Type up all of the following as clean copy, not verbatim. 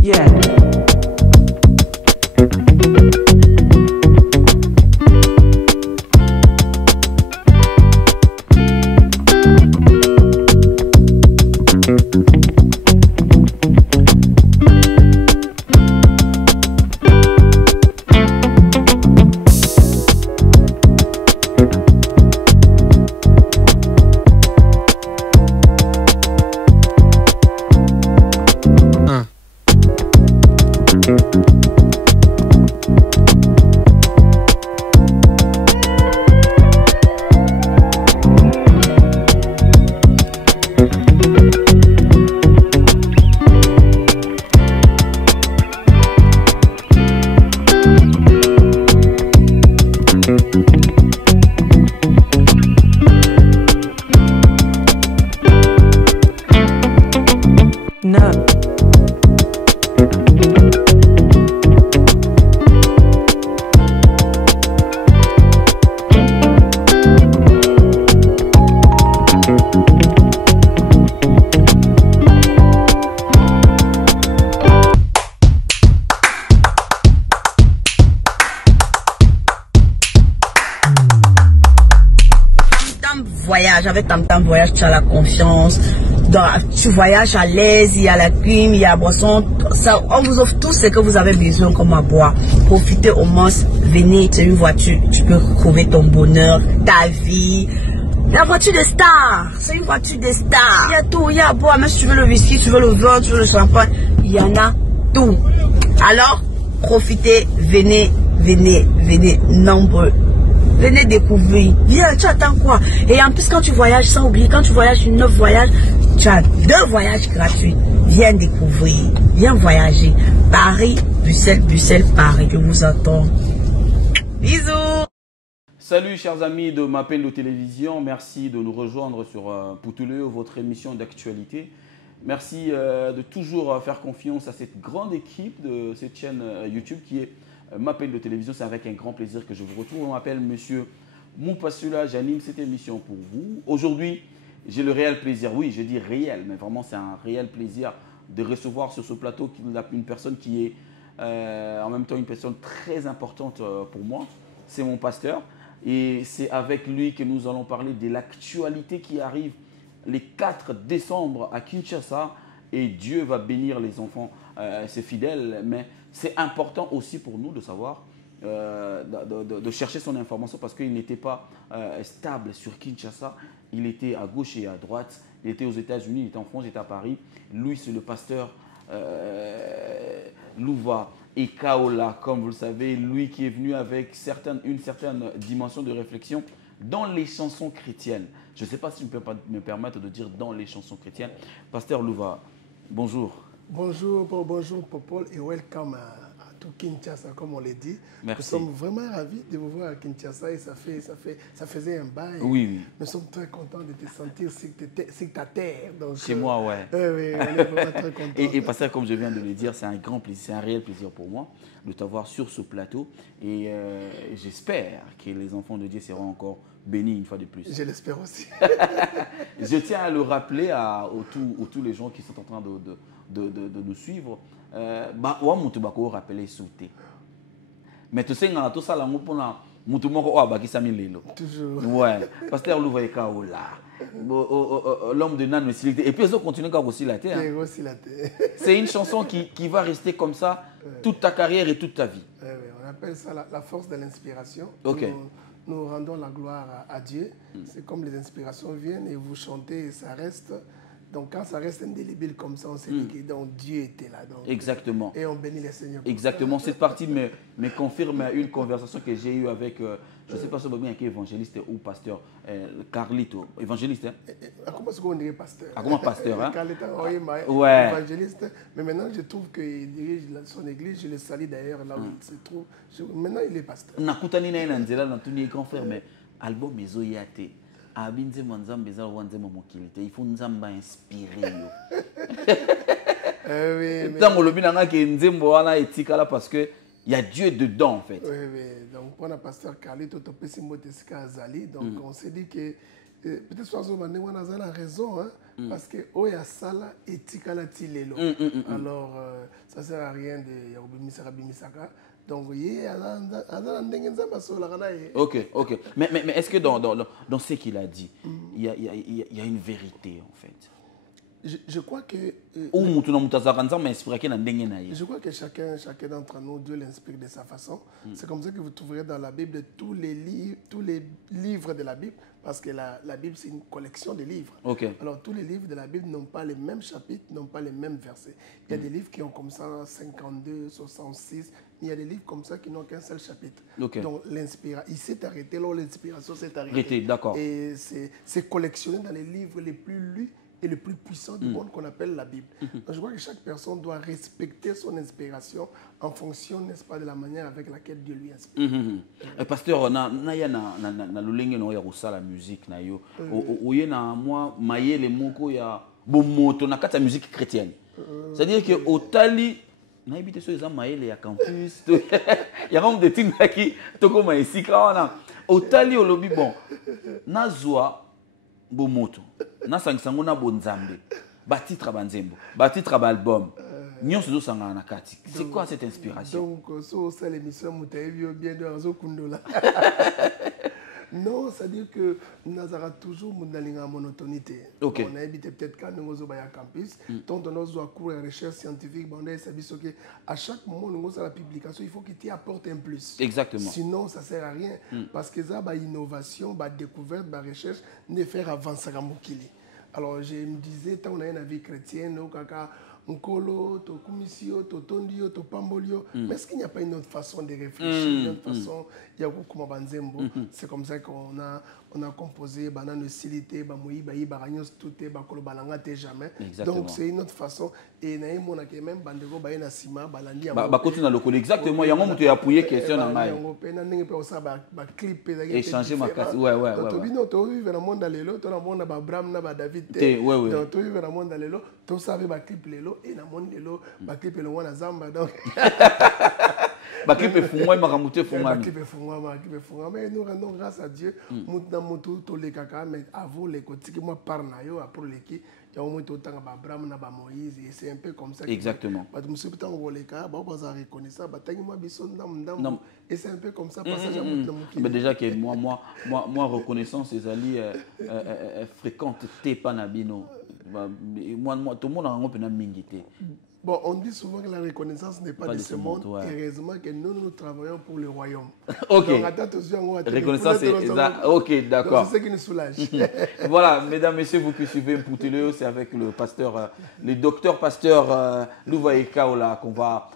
Yeah. No. Voyage, avec Tam Voyage, tu as la confiance, tu voyages à l'aise, il y a la clim, il y a la boisson, ça, on vous offre tout ce que vous avez besoin comme à boire. Profitez au moins, venez, c'est une voiture, tu peux trouver ton bonheur, ta vie. La voiture des stars, c'est une voiture des stars. Il y a tout, il y a à boire, même si tu veux le whisky, tu veux le vin, tu veux le champagne, il y en a tout. Alors, profitez, venez, nombreux. Venez découvrir. Viens, tu attends quoi? Et en plus, quand tu voyages, sans oublier, quand tu voyages une 9 voyages, tu as 2 voyages gratuits. Viens découvrir. Viens voyager. Paris, Bruxelles, Paris. Je vous attends. Bisous. Salut chers amis de M'appelle de télévision. Merci de nous rejoindre sur Poutouleux, votre émission d'actualité. Merci de toujours faire confiance à cette grande équipe de cette chaîne YouTube qui est M'appelle de télévision. C'est avec un grand plaisir que je vous retrouve. On m'appelle Monsieur Moupasula. J'anime cette émission pour vous. Aujourd'hui, j'ai le réel plaisir, oui, je dis réel, mais vraiment c'est un réel plaisir de recevoir sur ce plateau une personne qui est en même temps une personne très importante pour moi. C'est mon pasteur et c'est avec lui que nous allons parler de l'actualité qui arrive les 4 décembre à Kinshasa et Dieu va bénir les enfants, ses fidèles, mais c'est important aussi pour nous de savoir, de chercher son information parce qu'il n'était pas stable sur Kinshasa. Il était à gauche et à droite. Il était aux États-Unis, il était en France, il était à Paris. Lui, c'est le pasteur Louva et Kaola, comme vous le savez. Lui qui est venu avec une certaine dimension de réflexion dans les chansons chrétiennes. Je ne sais pas si je peux me permettre de dire dans les chansons chrétiennes. Pasteur Louva, bonjour. Bonjour Popol et welcome à tout Kinshasa, comme on l'a dit. Merci. Nous sommes vraiment ravis de vous voir à Kinshasa et ça faisait un bail. Oui. Nous sommes très contents de te sentir sur ta terre. Donc, chez moi, ouais. Oui, on est vraiment très contents. Et pasteur, comme je viens de le dire, c'est un grand plaisir, c'est un réel plaisir pour moi de t'avoir sur ce plateau. Et j'espère que les enfants de Dieu seront encore bénis une fois de plus. Je l'espère aussi. Je tiens à le rappeler tous les gens qui sont en train de nous suivre. Mais tu sais, tout ça, toujours. Ouais, pasteur Louva et Kaola, l'homme de Nan et puis ils ont continué à aussi la terre. C'est une chanson qui va rester comme ça toute ta carrière et toute ta vie. On appelle ça la force de l'inspiration. Okay. Nous rendons la gloire à Dieu. C'est comme les inspirations viennent et vous chantez et ça reste. Donc quand ça reste indélébile comme ça, on s'est dit que donc, Dieu était là. Donc, exactement. Et on bénit les Seigneurs. Exactement. Cette partie me confirme une conversation que j'ai eue avec, je ne sais pas si c'est bien qui est évangéliste ou pasteur, Carlito. Évangéliste, hein? Comment est-ce qu'on dirait pasteur? Comment pasteur, hein? Carlito, ouais. Évangéliste. Mais maintenant, je trouve qu'il dirige son église. Je le salue d'ailleurs là où il se trouve. Maintenant, il est pasteur. On a contenu dans tous les grands frères, mais album Ezoyate. Il faut nous inspirer. Parce qu'il y a Dieu dedans en fait. Oui. Donc, pour le pasteur Carlito, donc on s'est dit que peut-être soit on a raison, hein, parce que Oya Sala et Tikala Tilelo. Alors, ça ne sert à rien de Yaoubimisaka Bimisaka. Donc, ok, ok. Mais est-ce que dans ce qu'il a dit, il y a une vérité en fait? Je crois que je crois que chacun d'entre nous, Dieu l'inspire de sa façon. C'est comme ça que vous trouverez dans la Bible tous les livres de la Bible, parce que la Bible c'est une collection de livres. Okay. Alors tous les livres de la Bible n'ont pas les mêmes chapitres, n'ont pas les mêmes versets. Il y a des livres qui ont comme ça 52, 66, mais il y a des livres comme ça qui n'ont qu'un seul chapitre. Okay. Donc l'inspiration, il s'est arrêté là, l'inspiration s'est arrêtée. D'accord. Et c'est collectionné dans les livres les plus lus et le plus puissant du monde qu'on appelle la Bible. Donc, je crois que chaque personne doit respecter son inspiration en fonction, n'est-ce pas, de la manière avec laquelle Dieu lui inspire. Pasteur, na lolenge no ya la musique na yo. Oye na moi maye le moko ya bomoto na kata musique chrétienne. C'est-à-dire que otali na habité sur les maye ya campus. Il y a même des things qui toko ma esika wana. Otali olobi bon. Na zoa bomoto na sangisango na bonzambe batitre banzembo batitre album nyonso zo sanga na kati. C'est quoi cette inspiration? Donc ça l'émission mutaebi bien de razo kundola. Non, c'est-à-dire que nous avons toujours une monotonité. Okay. On a habité peut-être quand nous sommes à campus, tant on a cours de recherche scientifique, on a savoir que à chaque moment nous avons la publication, il faut qu'il t'y apporte un plus. Exactement. Sinon, ça ne sert à rien. Parce que ça, l'innovation, la découverte, la recherche, ne faire avancer à Moukili. Alors, je me disais, tant on a une vie chrétienne, au caca, Nkolo, to Kumisio, to Tondio, to Pambolio. Mais est-ce qu'il n'y a pas une autre façon de réfléchir, une autre façon? Il y a beaucoup de c'est comme ça qu'on a composé Banane Silité, Bamoui, Bayi, Baragnos, Touté, Bakolo Balanga, jamais. Donc c'est une autre façon. Et Naïm, on a même Bandego, Bayena Sima, Balandi. Continue dans le col. Exactement. Il y a un moment où tu as appuyé question dans maille. Clip, échanger ma casse. Ouais. Tu as vu dans le monde d'aller là, tu as vu dans le Bram, dans David. Tu as vu dans le monde d'aller là, tu as vu dans clip lelo et dans le monde de l'eau, clip le monde à Zamba. Donc. Clip fungwa makamute fungwa. Clip fungwa mais nous rendons grâce à Dieu. Mutu mutu to le kaka mais avant les côtés que moi par na yo après les qui il y a au moins autant ba Abraham na ba Moïse et c'est un peu comme ça. Exactement. Parce que monsieur putain on les cas ba ba reconnaître ba tangi moi bison ndam et c'est un peu comme ça passage à mutu. Mais déjà que moi reconnaissance ces alliés fréquente t'es pas nabino. Moi tout le monde a un peu na mingité. Bon, on dit souvent que la reconnaissance n'est pas de ce monde. Heureusement que nous travaillons pour le royaume. Ok. Donc, attention, reconnaissance, c'est ok, d'accord. C'est ce qui nous soulage. Voilà, mesdames, messieurs, vous qui suivez Mpouteleo, c'est avec le pasteur, le docteur pasteur Louvaï Kaola qu'on va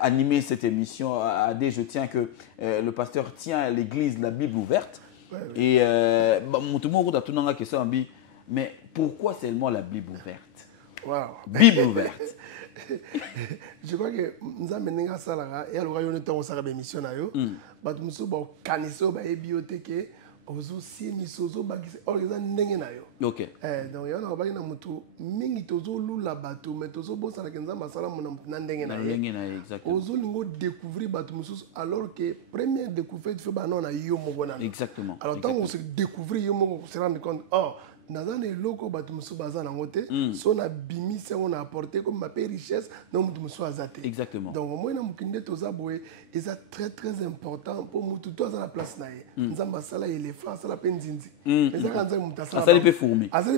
animer cette émission. Adé, je tiens que le pasteur tient à l'église la Bible ouverte. Et mais pourquoi seulement la Bible ouverte? Wow. Bible ouverte. Je crois que nous avons mené à ça et alors on est en train de mission na yo. But nous sommes caniso ba bibliothèque ozo si misozo ba ki organiser ndenge na yo. OK. Donc yo na ba na mutu mingi tozo lula bato mais tozo bosa na kenza masala na ndenge na yo. Ndenge na exactement. Ozo lingo découvrir bato mususu alors que première découverte fait ba non na yo mo bona. Exactement. Alors tant on se découvrir yo mo se rendre compte dans les locaux bato musu baza na ngote so na bimi se on a apporté comme ma richesse non mutu musu azate. Exactement. Donc moi na mukinde toza boye et ça très important pour mutu toza na place na ye nzamba sala éléphant sala penzinzi mais ça quand ça mutu sala ça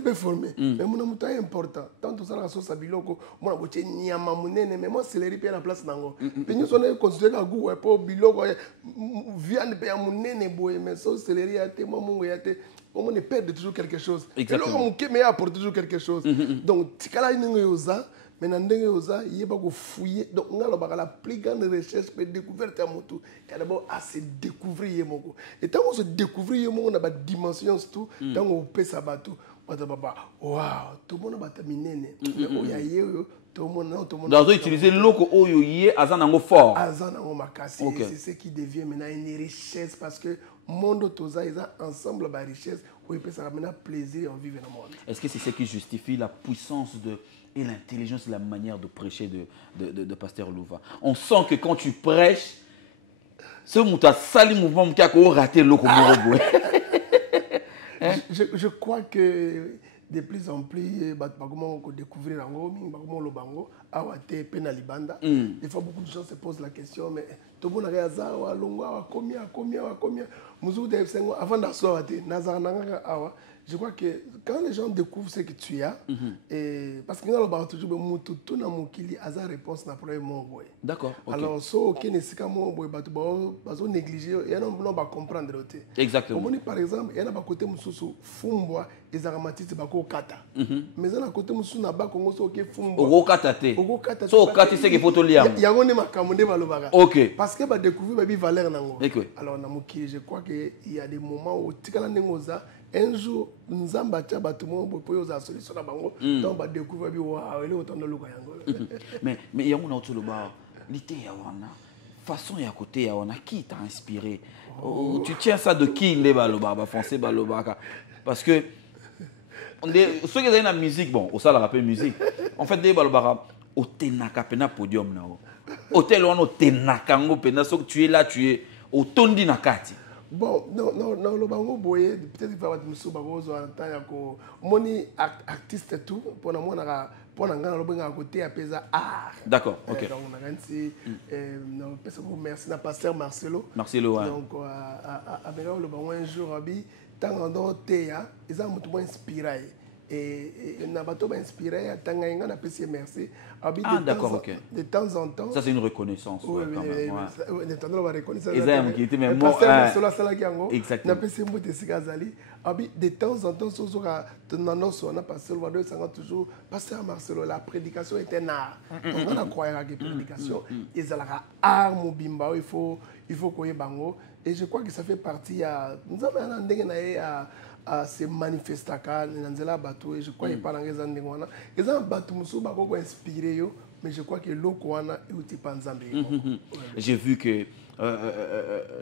peut former mais mon mutu est important tant toza na so sa biloko moi na boche nyama munene mais moi céleri pe na place nango pe nyo so na considérer ka goût po biloko viande pe ya munene boye mais so céleri ya te moi mungo ya te on perd toujours quelque chose. Exactement. Et là, on apporte toujours quelque chose. Donc, si tu as il faut fouiller. Donc, on a la plus grande recherche pour découvrir ta moto. Il y a d'abord à se découvrir. Et tant qu'on se découvre, on a une dimension, tout. Tant qu'on peut s'abattre, waouh, tout le monde va terminer. Donc, utiliser l'eau oyo yé azanango fort. Azanango makasi. C'est ce qui devient maintenant une richesse parce que monde toza ils ont ensemble la richesse où il peut ça ramener plaisir en vivre dans le monde. Est-ce que c'est ce qui justifie la puissance et l'intelligence et la manière de prêcher de pasteur Louva? On sent que quand tu prêches, ce mouta sali mouvement qui a raté l'eau comme Je crois que de plus en plus, comment découvrir comment le bango, awate pena libanda. Des fois, beaucoup de gens se posent la question, mais tout le monde a réazar, combien, avant d'asseoir, je crois que quand les gens découvrent ce que tu as, et parce que nous avons toujours tout dans mon kili, à réponse n'a pas mot. D'accord. Alors, si aucun n'est pas mot, ils ont négligé, ils n'ont pas comprendre. Exactement. Par exemple, il y a un côté mususu fumboa et zaramatite bako kata. Mais il y a un côté mususu na ba kongo so ke fumboa. Ogo kata te. So kata c'est que faut to liam. Il y a un makamonde balobara. OK. Parce que ba découvrir ba bi valeur nango. Alors na muki, je crois que il y a des moments où tikala nengoza un jour nzamba tia batumo boyo za solution na bango donc ba découvrir bi wa ele autant de luka yango. Mais yango na otolo ba lité ya wana façon ya côté ya wana qui t'a inspiré? Tu tiens ça de qui les baloba français baloba parce que ceux qui ont la musique bon au ça la rappelle musique en fait des baloba au tenaka pena podium na hôtel on au tenaka ngo pena so tu es là tu es au tondi nakati. Bon, non, le bango boye, peut-être qu'il va avoir des sous bagozo en temps ya ko moni artiste tout pour na mona pour na ngana lobenga à côté à pesa art. D'accord, OK. Donc on a ganti non pesa ko merci na pasteur Marcelo. Marcelo ouais. Donc à le bango un jour abi tant dans teya, ils ont mutu inspiré et na bato ba inspiré tanga ngana pesa merci. Ah d'accord, OK. De temps en temps. Ça c'est une reconnaissance oui, quand même. Ouais. De temps en temps on va reconnaître ça. Exactement. De temps en temps, on a passé le vendredi, toujours pasteur Marcelo, la prédication est un art. On a croire que la prédication est un art mobimba, il faut qu'on y bango. Et je crois que ça fait partie nous avons à ces manifestants et je crois qu'il parle en raison ils ont battu inspiré mais je crois que l'Okwana est panzambe. J'ai vu que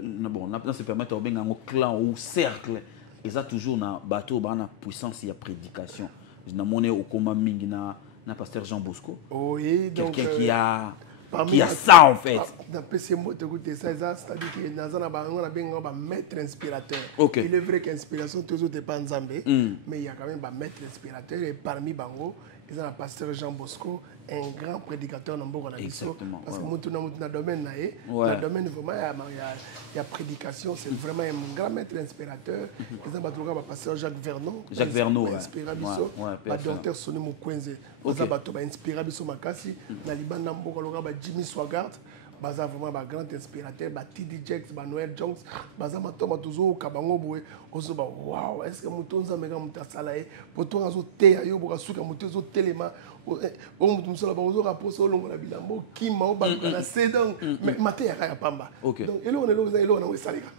bon on se permet de faire un clan ou cercle ils ont toujours na bateau na puissance et prédication. Je n'ai monnaie au combat mingi na pasteur Jean Bosco. Oui, donc quelqu'un qui a ça en fait. Dans PC mot écouter ça c'est-à-dire que nazana ba on a bien ba maître inspirateur. Okay. Il est vrai qu'inspiration toujours n'est pas nzambe mais il y a quand même ba maître inspirateur et parmi bango ils ont le pasteur Jean Bosco, un grand prédicateur dans beaucoup exactement. Parce que dans le domaine dans le domaine vraiment il y a prédication, c'est vraiment un grand maître inspirateur. Ils ont le pasteur Jacques Vernon. Jacques Vernon inspiré biso. Le docteur Sonny Mukwenze. Ils ont inspiré biso makasi na libanda mboko loka Jimmy Swaggart. Baza vraiment ba grand inspirateur, ba TD Jakes, ba Noel Jones, baza matoma toujours kabango boye, ozo ba wow, est-ce que mutonza mega mutasalae, poto azo te ayo boka suka mutozo telema, o mutumsala ba ozo raposo olongo na bilambo kima o ba na sedan, mais maté ya kaya pamba. Donc elo on elo na wesalika.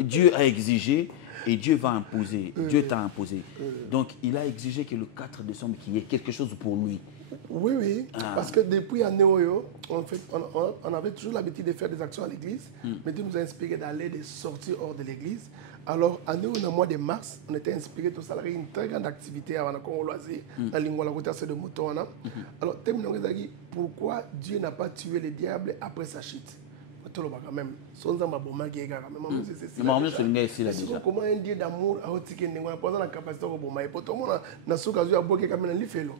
Dieu a exigé et Dieu va imposer. Dieu t'a imposé. Donc il a exigé que le 4 décembre qu'il y ait quelque chose pour lui. Oui, parce que depuis à Néoyo, on avait toujours l'habitude de faire des actions à l'église, mais Dieu nous a inspiré d'aller de sortir hors de l'église. Alors, à Néoyo, dans le mois de mars, on était inspiré de ça, une très grande activité à Loisir, dans l'Ingwa, la côté de Moto. Alors, pourquoi Dieu n'a pas tué le diable après sa chute? Quand même, comment un Dieu d'amour a été la capacité de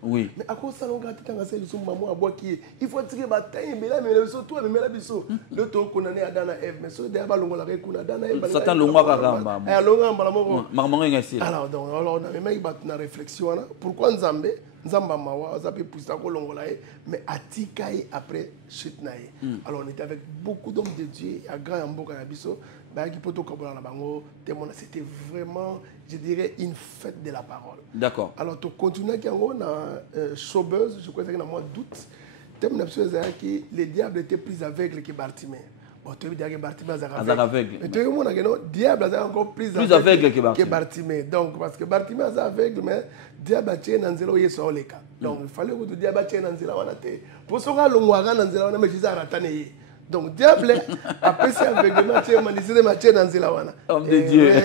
oui. Mais à cause de ça, il faut tirer bataille, mais là, mais surtout, mais là, le temps qu'on a Adana Eve, mais c'est d'abord Adana Eve. Satan le alors, donc, on a même une réflexion. Pourquoi Nzambe Mawa, mais Atikai après chute naïe. Alors on était avec beaucoup d'hommes de Dieu, à Grand Ambo Kanabiso, c'était vraiment, je dirais, une fête de la parole. D'accord. Alors tu continues on a Chaubeuse, je crois que dans le mois d'août, le diable était plus aveugle que Bartimée. Bon, tu veux dire que Bartimée est aveugle. Mais tu veux dire que le diable est encore plus aveugle que Bartimée. Donc, parce que Bartimée est aveugle, mais le diable est dans zéro et sur les cas. Donc, il fallait que le diable soit dans zéro. Pour ce que l'on a dans zéro, mais je suis rattané. Donc, le diable, après c'est aveuglement, tu as décidé de dans zéro. Homme de Dieu. Et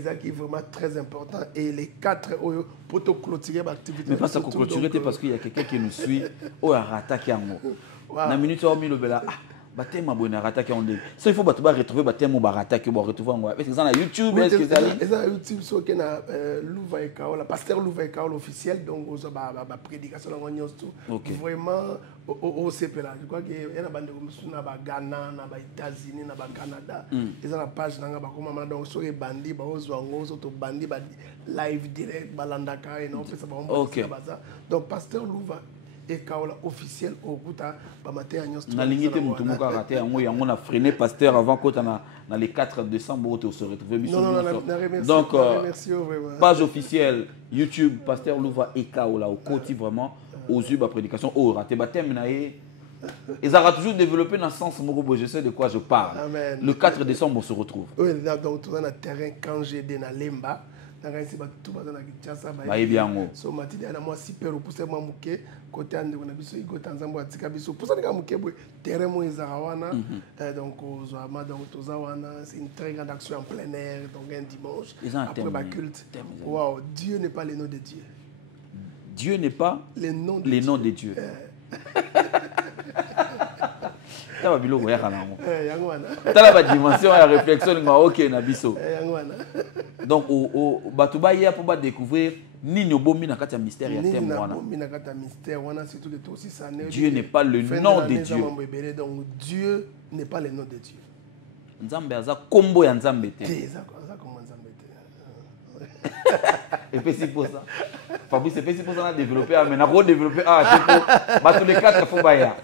ça qui est vraiment très important. Et les 4 pour te clôturer l'activité. Mais pas ça pour clôturer, parce qu'il y a quelqu'un qui nous suit. Oh, attaqué en mot. La minute où on a mis le bela. Baptême à Bonarata qui ont dit. Ça, il faut retrouver baptême au Barata qui va retrouver. Est-ce que ça YouTube? Est-ce que ça YouTube, c'est que Louva et Kaola, pasteur Louva et Kaola officiel, donc on a prédication dans le tout. Vraiment, au CP là. Je crois qu'il y a une bande de Ghana, aux États-Unis, au Canada. Ils ont la page dans la donc sur les bandits, aux bandits, live direct, balandaka, et non, ça va. Donc, pasteur Louva et Kaola officiel au Gouta, matin à Nyos. On a limité mon tomo karaté, on a freiné pasteur avant qu'on a les 4 décembre on se retrouver. Donc page officielle YouTube pasteur Louva et Kaola au côté vraiment aux yeux de la prédication au raté baptême naé. Ils auront toujours développé dans le sens où je sais de quoi je parle. Amen. Le 4 décembre on se retrouve. Oui, donc tout dans le terrain quand j'ai des na Lemba. Tout le monde so matidi ana moi super opuse moi muke côté ande na biso iko tanzambo atika biso pour ça nga muke boy terrain mo ezarawana donc ozama donc tozawana c'est une très grande action en plein air donc un dimanche après ba culte. Wow, Dieu n'est pas le nom de Dieu. Dieu n'est pas les noms de Dieu. T'as pas bilo ya kana mo. T'as la dimension et réflexion nga OK na biso. Donc au batuba hier pour découvrir ni no bomi na kata mystère ya thème wana. Bomi na kata mystère wana surtout que aussi ça Dieu n'est pas le nom de Dieu. Donc Dieu n'est pas le nom de Dieu. Nzambe aza kombo ya Nzambe te. Et puis c'est pour ça. Fabrice, c'est pour ça qu'on a développé, mais on a redéveloppé. Tous les 4 faut baya.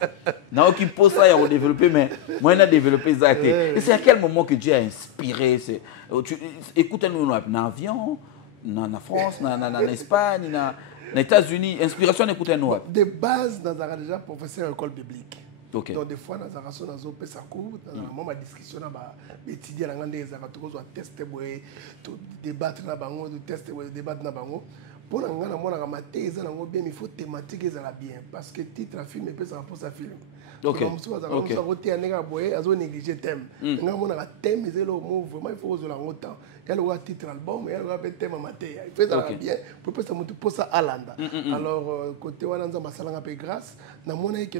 Non, qui pose ça, on a développé, mais moi on a développé ça. Et c'est à quel moment que Dieu a inspiré? Écoutez-nous en avion, en France, en Espagne, en États-Unis. Inspiration, écoutez-nous. De base, nous avons déjà professeur d'école biblique. Okay. Donc des fois, nous avons fait ça cours, nous avons discussion, nous avons étudié, nous avons testé, débattre, débattre. Pour nous, nous avons bien, il faut thématiquer ça bien. Parce que le titre film est ça pour ça film. Donc, nous avons négligé le thème. Nous avons un thème, mais vraiment, il faut que temps. Il y a le titre album, il y a le thème à mater. Il faut ça bien pour ça à l'anda. Alors, côté où nous avons fait grâce, nous avons dit que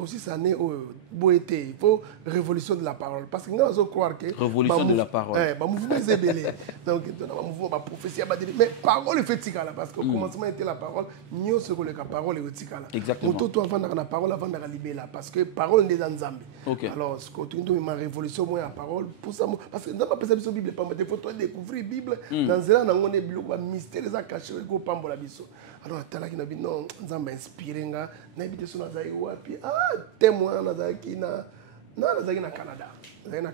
aussi ça n'est il faut révolution de la parole. Parce que nous avons croire que révolution de la parole. Mouvement est belé. Donc, nous mouvement la prophétie mais parole est fait parce que au commencement était la parole, nous ce que la parole est ticala. Exactement. Nous tout avant la parole avant de la libérer parce que parole n'est dans Nzambe. Alors, ce que tu dis ma révolution moi la parole pour ça parce que nous pas penser sur Bible pas des photos découvrir Bible dans zela na ngone biloko mystère za caché ko pambola biso. Alors tala ki na bi non Nzambe inspiré nga na bité so na za wapi témoin na za ki na non, nous sommes au Canada. Nous sommes au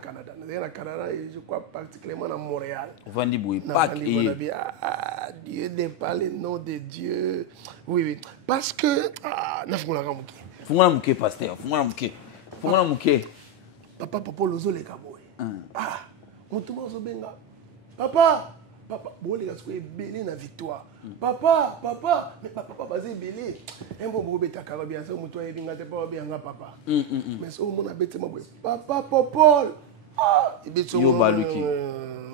Canada et je crois particulièrement à Montréal. Dieu n'est pas le nom de Dieu. Oui. Parce que. Nous sommes pasteur. Papa, lozo le kaboy. On te mange au benga. Papa, bon, les gars, c'est belé na victoire. Papa, mais papa, basé belé. Un bon gros bêta carabia, ça, on est bien, pas bien, papa. Mais ça, on a bêté, papa, Popol. Yo baluki.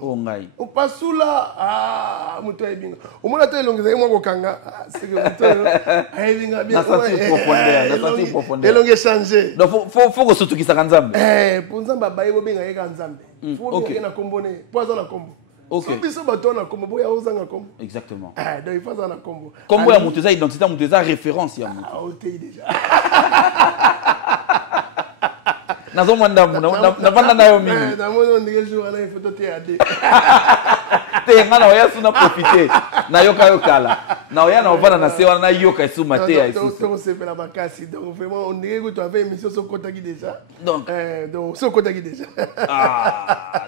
Oh, ngai. On passe sous là. On est bien. On m'a dit, on est bien, kanga. C'est que on est bien, bien. Ça, profondeur. Et l'on est changé. Donc, faut que surtout qui s'arrange. Pour Nzamba, bah, il va bien, il va bien. Faut bien na comboné. Poison na combo. Exactement. Donc il faut ça na combo. Combo ya muteza identité muteza référence ya mutu. Otei déjà. Nazo manda na vanda nayo mingi. Na mono ndike jour na photo te ade. Te ngana oya suna profiter. Na yoka yokala. Na oya na ovana na sewa na yoka su mate ya isu. Donc c'est la makasi. Donc vraiment on dirait que tu avais émission sur Kotaki déjà. Donc sur Kotaki déjà.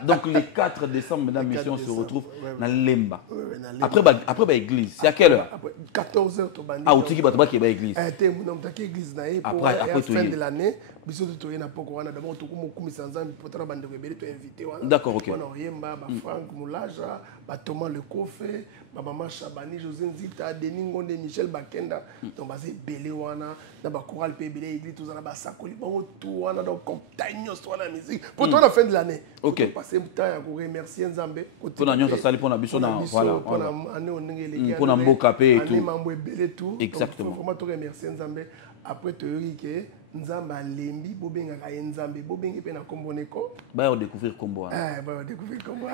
Donc le 4 décembre mesdames et messieurs on se retrouve dans Lemba. Après église. C'est à quelle heure? Après 14h to bandi. Ah utiki bato ba ki ba église. Te mon homme taki église na e pour la fin de l'année. Biso to yena poko wana d'abord to kumo kumisa nzambi potara bande rebeli to invité wana. D'accord, OK. Wana oyemba ba Franck Moulaja, ba Thomas Le Kofe, ba Maman Chabani, José Nzita, Denis Ngonde, Michel Bakenda. Donc basé belé wana, na ba chorale pe belé église tous na ba sakoli ba tout wana donc compagnon wana musique. Pour toi la fin de l'année. OK. Passer temps à remercier Nzambe. Pour na nyonsa sali pour na biso na voilà. Pour na année on ngeli. Pour na mboka pe et tout. Année mambo belé tout. Exactement. Vraiment te remercier Nzambe après te ri que nzamba lembi bobenga ka nzambe bobengi pe na komboneko va découvrir combo. va découvrir combo.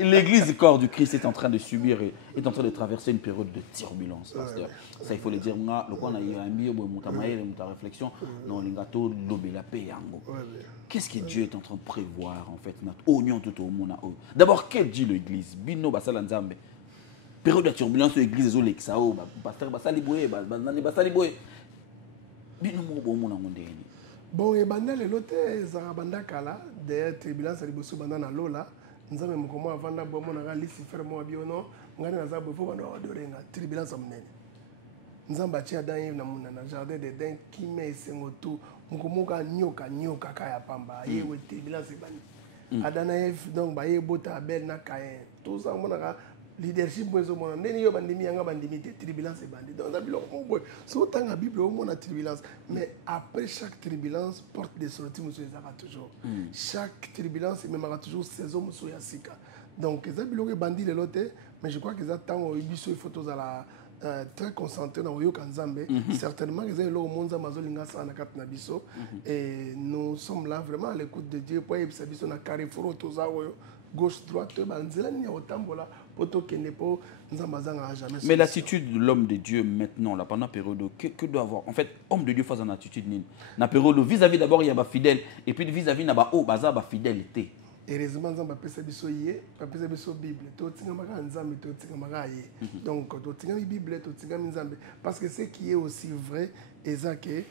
L'église corps du Christ est en train de subir est en train de traverser une période de turbulence. Ça il faut le dire le quoi na yambi bo mutamaele muta réflexion non lingato lobela pe yango. Qu'est-ce que Dieu est en train de prévoir en fait notre oignon tout au monde. D'abord qu'est dit l'église bino basala nzambe. Période de turbulence l'église zo lexao pasteur basali boye bazani basali boye. Bon, et banda le lote zarabanda kala de turbulence liboso banda na lola nzambe mokomo avanda bomo na lisi faire mo biono ngani na zabo fo bana adorenga turbulence amnene nzamba chia dan na muna na jardin de den qui met sengo tout mokomo ka nyoka kaya pamba yewe turbulence bani adana ef donc ba ye bota bel na kaye tout ça mona leadership mwezo mona ndeni yo bandimi yanga bandimi te turbulence bandi donc ça bilo mo so tanga bible au mona turbulence mais après chaque turbulence porte des sorties monsieur ezaka toujours chaque turbulence même aura toujours saison monsieur yasika donc ça bilo bandi le lote mais je crois que ça tango biso photos à la très concentré dans Oyo Kanzambe certainement ils ont le monde mazolinga sana kat na biso et nous sommes là vraiment à l'écoute de Dieu pour yebisa biso na carrefour toza oyo gauche droite banzela ni otambola poto kende po nzambazanga jamais. Mais l'attitude de l'homme de Dieu maintenant là pendant période que doit avoir en fait homme de Dieu face en attitude ni na période vis-à-vis d'abord il y a ba fidèle et puis vis-à-vis na ba baza ba fidélité. Heureusement nzamba pesa biso yé pesa biso bible to tinga maka nzambe to tinga maka yé donc to tinga bible to tinga nzambe parce que ce qui est aussi vrai est que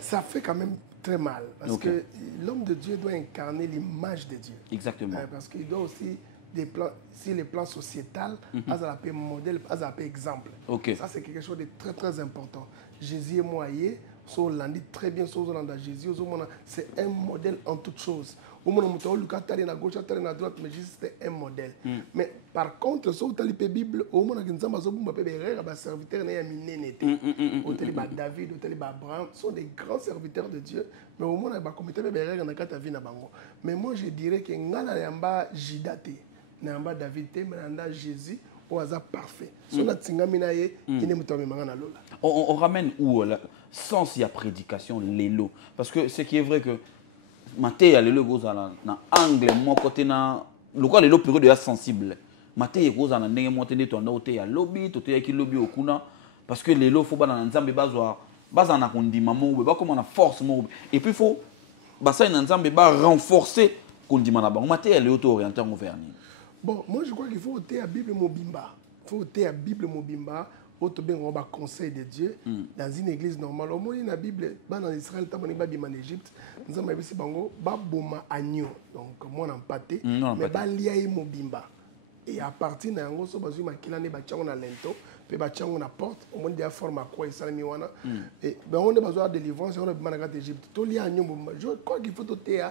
ça fait quand même très mal parce que l'homme de Dieu doit incarner l'image de Dieu. Exactement. Parce qu'il doit aussi des plans, si les plans sociétal, à un modèle, à un exemple. Ça c'est quelque chose de très très important. Jésus est moyen, on dit très bien, Jésus, c'est un modèle en toutes choses. Au moment où on à gauche, à droite, mais juste c'est un modèle. Mais par contre, si on lit la Bible, au moment où on a serviteur, David, Abraham, sont des grands serviteurs de Dieu. Mais au moment où on a commis des erreurs, mais moi je dirais que on a Jidate, Namba David, mais Jésus. Parfait. On ramène où le sens il y a prédication l'élo parce que ce qui est vrai que maté l'élo goes na angle mon côté na le quoi l'élo période est sensible maté goes na ndenge monté de ton côté ya lobby to te ki lobby okuna parce que l'élo faut ba na nzambe baza na kondima mo ba comme na force mo et puis faut ba ça na nzambe ba renforcer kondima na ba maté l'élo to orienté en gouvernement. Bon, moi je crois qu'il faut ôter la Bible Mobimba. Il faut ôter la Bible Mobimba, ôter bien le conseil de Dieu dans une église normale. Au moins, la Bible, en Israël, en Égypte, nous avons dit que boma agneau. Donc, moi, on a pâté, mais lié Mobimba. Et à partir de là, on a dit que on a lento, puis on a porte, on a dit forme à quoi ça miwana. Et on a besoin de délivrance, on a besoin d'Égypte. Tout lié agneau. Je crois qu'il faut ôter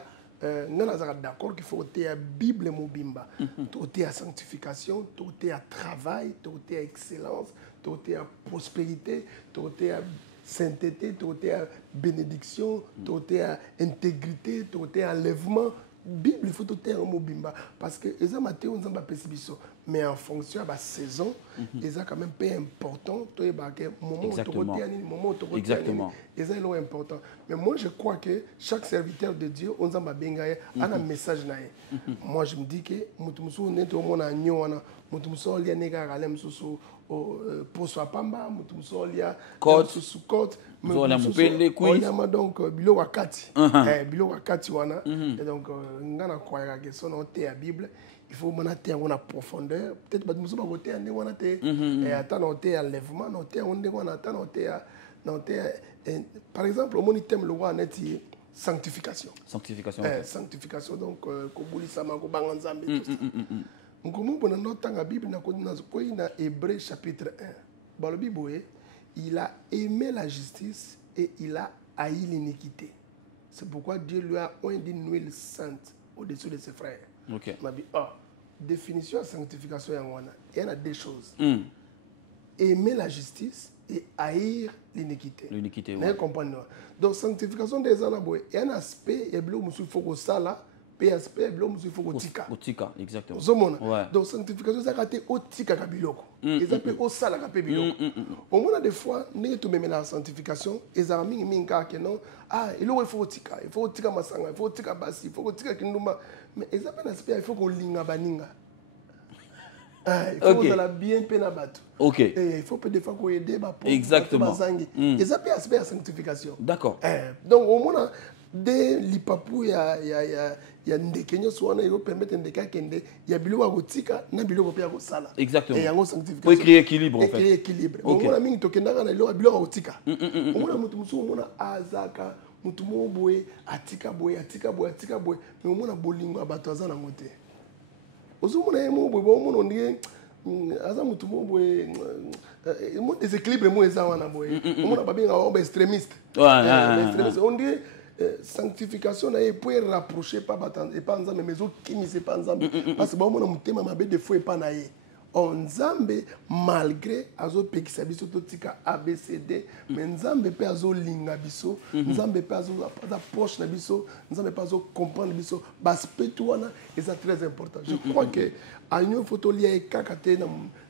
nous sommes d'accord qu'il faut ôter la Bible Mobimba, ôter la sanctification, ôter la travail, ôter la excellence, ôter la prospérité, ôter la sainteté, ôter la bénédiction, ôter la intégrité, ôter l'enlèvement. Bible, il faut ôter un Mobimba parce que les hommes ont un peu mais en fonction de la saison, ils ont quand même peu important. Exactement. Ils sont important. Mais moi, je crois que chaque serviteur de Dieu, on a un message. Moi, je me dis que donc bilo wakati bilo wakati wana et donc ngana croire que son noté la Bible il faut monater en profondeur peut-être pas muso ba côté ande wana te et attendre noter enlèvement noter on wana attendre noter par exemple au monitem le roi neti sanctification sanctification donc ko bulisa ma ko banganzambe tout ça ngomu bona notanga Bible na ko na Hébreux chapitre 1 balobi boye il a aimé la justice et il a haï l'iniquité. C'est pourquoi Dieu lui a oint d'une huile sainte au-dessus de ses frères. Ma dit, définition de sanctification, il y en a deux choses. Aimer la justice et haïr l'iniquité. L'iniquité, oui. Donc, sanctification des gens, il y a un aspect, il faut que ça là, aspect biloko il faut kotika kotika exactement ozomona donc sanctification ça kate otika ka biloko eza pe osala ka pe biloko omona des fois ndenge tumemela la sanctification eza mingi kaka non iloko il faut otika masanga il faut otika basi il faut otika kindumba mais eza pe na aspect il faut kolinga baninga. Il faut que la bien peine à battre. Ok. Et il faut peut des fois aider ma pauvre. Exactement. Et ça peut aspect la sanctification. D'accord. Donc au moins de l'ipapou y a des Kenyans soit on permettre de kende y a bilo agotika na bilo ko pia ko sala. Exactement. Et en sanctification. Pour créer équilibre en fait. Créer équilibre. Au moins mingi tokenda na bilo agotika. Au moins mutu musu au moins azaka mutu mo boye atika boye. Mais au moins bolingo abato azana ngote. Ozomona yemo boye bomo ndie aza mutu mo boye mo déséquilibre mo eza wana boye omona babenga ba extrémiste extrémiste on dit sanctification na e pour rapprocher pas battant et pas nzambe mais okimi c'est pas nzambe parce que bomona mutema mabe de fois et pas na ye on nzambe malgré azo pekisa biso totika ABCD mais nzambe pe azo linga biso nzambe pe azo proche na biso nzambe pe azo comprendre biso baspect wana et c'est très important je crois que agno photo lia ekakate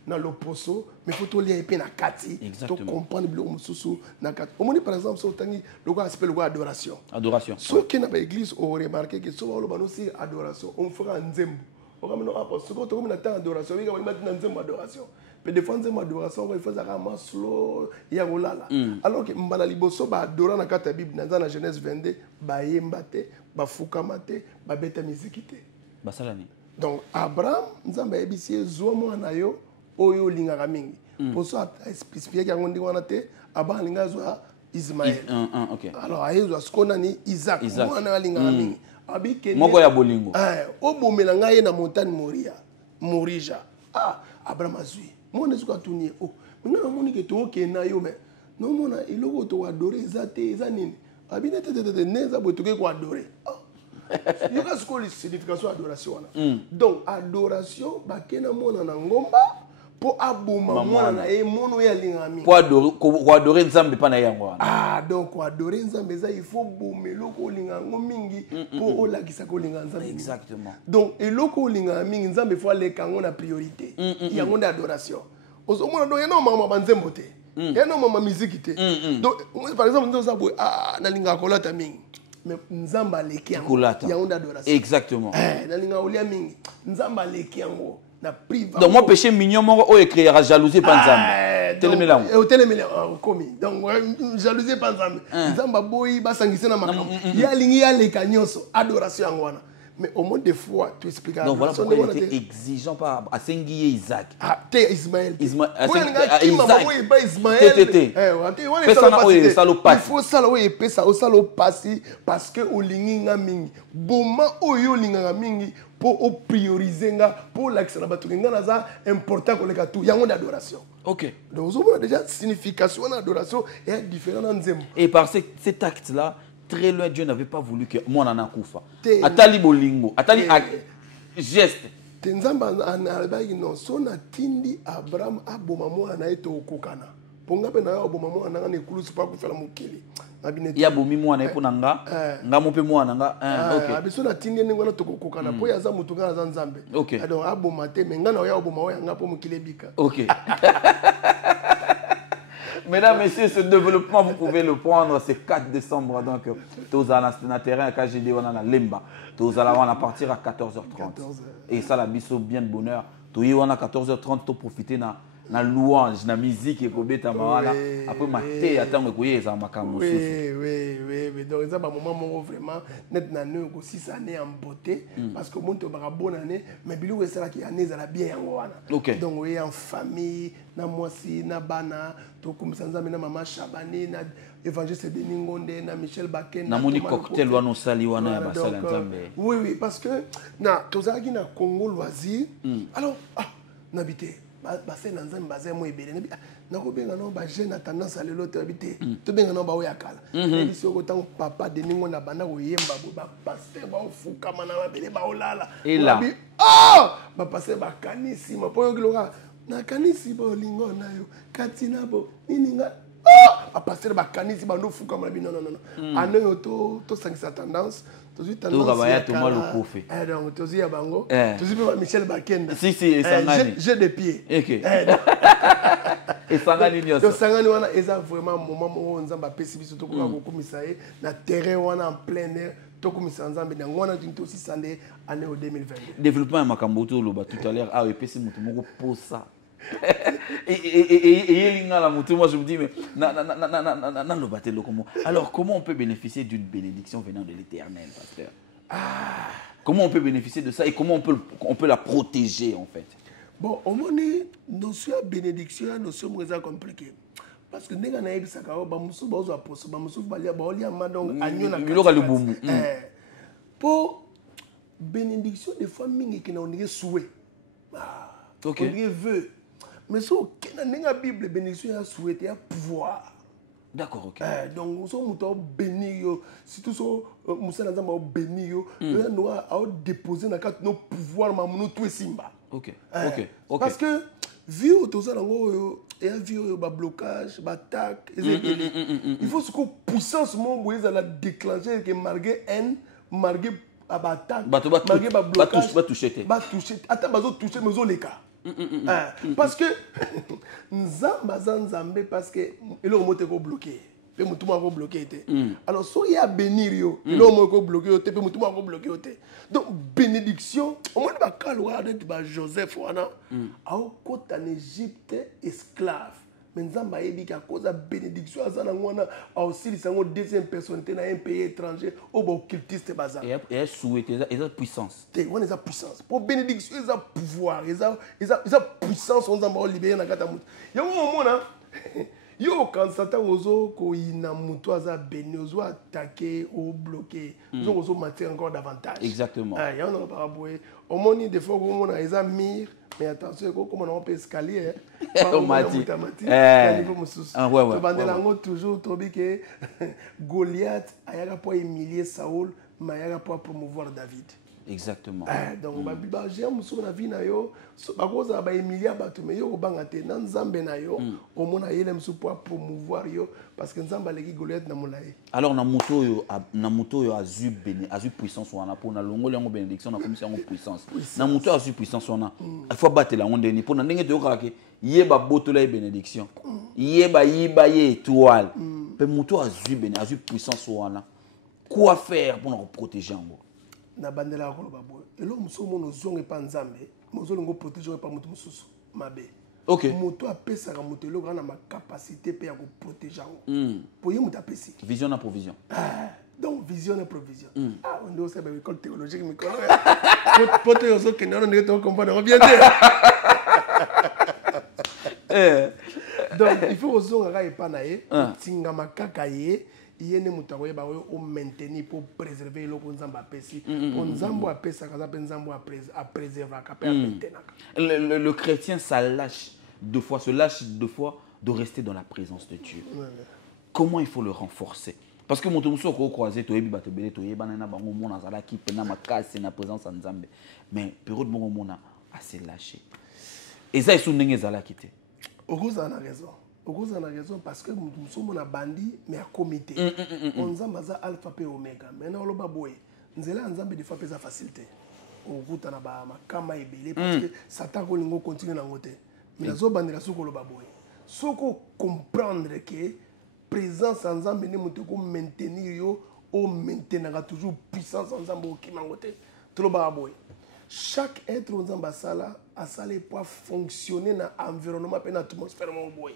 na loposo mais photo lia epe na kati to comprendre bilo mususu na kati omoni par exemple so tangi logo aspect logo adoration so que na ba église on remarqué que so ba lo banosi adoration on fera nzembo. Ce qu'on trouve dans l'adoration, il y a une adoration. Mais des fois, une adoration, il faut un slow, il y a olala. Alors que mbala liboso ba adora na kata Bible dans la Genèse 22, ba yembate, ba fukamate, ba beta mizikite. Ba salani. Donc Abraham, nzamba ebisi zo mwana yo oyo lingaka mingi. Pour ça spécifier que ngondi wana te, Abraham linga zo Ismaël. OK. Alors ayezo skona ni Isaac, mwana lingaka mingi. Moko ya bolingo. Obomela ngai na montagne Morija. Abraham azui. Mona suka tunie. Ngana moni ke to ke na yo me. No mona iloko to adore ezate ezanini. Abine tete neza botoke ko adore. Yo ka skoli signification adoration wana. Donc adoration bakena mona na ngomba po aboma mwana na e mono ya lingami. Ko adorer nzambe pa na yango wana. Donc ko adorer nzambe za il faut bomelo ko lingango mingi po olakisa ko linga nzambe. Exactement. Donc eloko linga mingi nzambe faut aller kango na priorité. Yango na adoration. Ozomona do yeno mama banzembo te. Yeno mama musique te. Donc par exemple ndo za boy na linga kolata mingi. Mais nzamba leki yango. Yango na adoration. Exactement. Na linga olia mingi. Nzamba leki yango. Donc mon péché mignon mon créera jalousie pas nzambe. Télémélange commis. Donc jalousie pas nzambe. Nzamba boy ba sangisa na makambo. Ya lingi ya leka nyonso adoration yango wana. Mais au moins des fois tu expliques. Donc voilà pourquoi il était exigeant par à Sengiye Isaac. Ismaël. Ismaël. Il faut ça oui pesa au salo passi parce que au lingi nga mingi. Boma oyo linga mingi. Pour prioriser pour l'accès à la important que les tout yango d'adoration. OK. Donc vous avez déjà signification d'adoration est différent dans Nzembo. Et par cet acte là très loin Dieu n'avait pas voulu que moi nana kufa. Atali bolingo, atali geste. Tenzamba analbaiki non sona tindi Abraham aboma mwana na eto okokana. Ponga pe na aboma mwana na nekulusi pa kufela mukili. Ya bomi mwana epo nanga nga mope mwana nga OK. Abiso na tindi ngwana tokokana po yaza mutu ngana za nzambe. OK. Donc aboma te menga na ya aboma oya nga po mukile bika. OK. Mesdames, messieurs, ce développement, vous pouvez le prendre, c'est 4 décembre. Donc, tous à la terrain, KGD, on a la Lemba. Tous à la partir à 14h30. Et ça, la biso, bien de bonheur. Tous on a 14h30 pour profiter na louange, na musique et kobeta mawana. Après, maté, attends, que ça m'a oui. Donc, ça, moment vraiment, net na nous aussi 6 années en beauté. Parce que mon toba bonne année, mais bilou c'est là qui année ça la bien en OK. Donc, oui, en famille, na moisi, na bana, to comme ça, na maman Chabani, na évangéliste de Ningonde, na Michel Baken. Na moni cocktail wana sali wana ya basala nzambe. Oui, parce que na tozaki na Congo loisir. Alors, n'habité. Basé dans un basé moi ebele na ko benga no ba jeune tendance à l'autre habité to benga no ba oya kala et si ko tant papa de ningo na bana ko yemba ba passer ba fuka mana ba bele ba olala et là ba passer ba kanisi ma po yokiloka na kanisi ba lingo na yo katina bo nininga passer ba kanisi ba no fuka ma non non non ano to sangisa tendance tozi tendance to kabaya to mal au kofe donc tozi ya bango tozi pe Michel Bakenda si esangani j'ai des pieds esangani nyoso to sangani wana eza vraiment moment mo nzamba pesi biso to ko komisa ye na terrain wana en plein air to komisa nzambe na ngona tinto aussi sande année au 2022 développement ya makambo to loba tout à l'heure ah epesi mutu moko posa et lingala mutu moi je me dis mais na loba te lokomo alors comment on peut bénéficier d'une bénédiction venant de l'Éternel pasteur comment on peut bénéficier de ça et comment on peut la protéger en fait bon au moni notion de bénédiction notion moins compliquée parce que nenga na ebisaka ba musu ba ozo aposo ba musu ba lia madong agnon na biloka lubumu pour bénédiction des fois mingi qui na onige souhait OK on veut mais so kena nenga bible bénédiction ya souhaité ya pouvoir d'accord OK donc so muto bénir yo surtout so musa na nzamba bénir yo yo no a déposer na carte no pouvoir ma muno tout simba OK parce que vu autour ça ngo et a vu ba blocage ba attaque il faut ce que puissance mon boise la déclencher que malgré haine malgré attaque malgré ba blocage ba toucher ata bazo toucher mezo leka parce que nzamba nzambe parce que il o moté ko bloquer pe mutu ma ko bloquer té alors so ya bénir yo il o mo ko bloquer té pe mutu ma ko bloquer té donc bénédiction au moins ba kalwa de ba Joseph wana a kota en Égypte esclave mais nzamba yebi ka cause bénédiction azana ngona a aussi lisango deuxième personnalité na un pays étranger au ba occultiste baza et souhaiter esa puissance té on esa puissance pour bénédiction esa pouvoir esa puissance on nzamba libérer na kata mutu yango mona yo quand satan ozo ko ina mutu aza béni ozo attaquer ou bloquer ozo mater encore davantage exactement ya on pas boy au moni des fois on a esa mire mais attention comment on peut escalier on m'a dit ouais bandela ngo toujours tobi que Goliath ayaka pour humilier Saoul mais ayaka pour promouvoir David exactement donc ba biba j'aime sur la vie na yo ba koza ba emilia bato mais yo banga te na nzambe na yo au mona yele msu pour promouvoir yo parce que nzamba leki Goliath na molaye alors na moto yo azu puissance wana pour na longo yango bénédiction na commission yango puissance na moto azu puissance wana il faut battre la onde ni pour na ndenge to kaka yeba botola bénédiction yeba yiba ye étoile pe moto azu puissance wana quoi faire pour nous protéger yango na bandela ko babo elo muso mono zonge pa nzambe mozo longo protéger pa mutu mususu mabe OK moto apesa ka moto elo na ma capacité pe ya ko protéger pour yemu tapesi vision na provision donc vision et provision on doit savoir école théologique mais quoi pote yo zo kena on to comprendre bien donc il faut ozonga ka epanaye tinga makaka ye yene mutakoye ba o maintenir pour préserver le nzamba pesi on nzambo apesa kaza pe nzambo a préserver ka pe maintenir le chrétien se lâche deux fois de rester dans la présence de Dieu comment il faut le renforcer parce que mon tomuso ko croiser to yebi bato belé to yeba na bango mona zala ki pena makasi na présence en nzambe mais période bongo mona a se lâcher et ça isu ndenge zala kité okoza na raison parce que nous sommes na bandi mais à comité on nzamba za alpha pe omega maintenant lo baboye nzela nzambe de fois pesa facilité okuta na ba makama ebele parce que satan ko lingo continue na ngote mais nazo bandela soko lo baboye soko comprendre que présence en nzambe ne mutu ko maintenir yo o maintenir toujours puissance en nzambe okima ngote to lo baboye chaque être en nzamba sala a salé pour fonctionner na environnement pe na atmosphère mo boye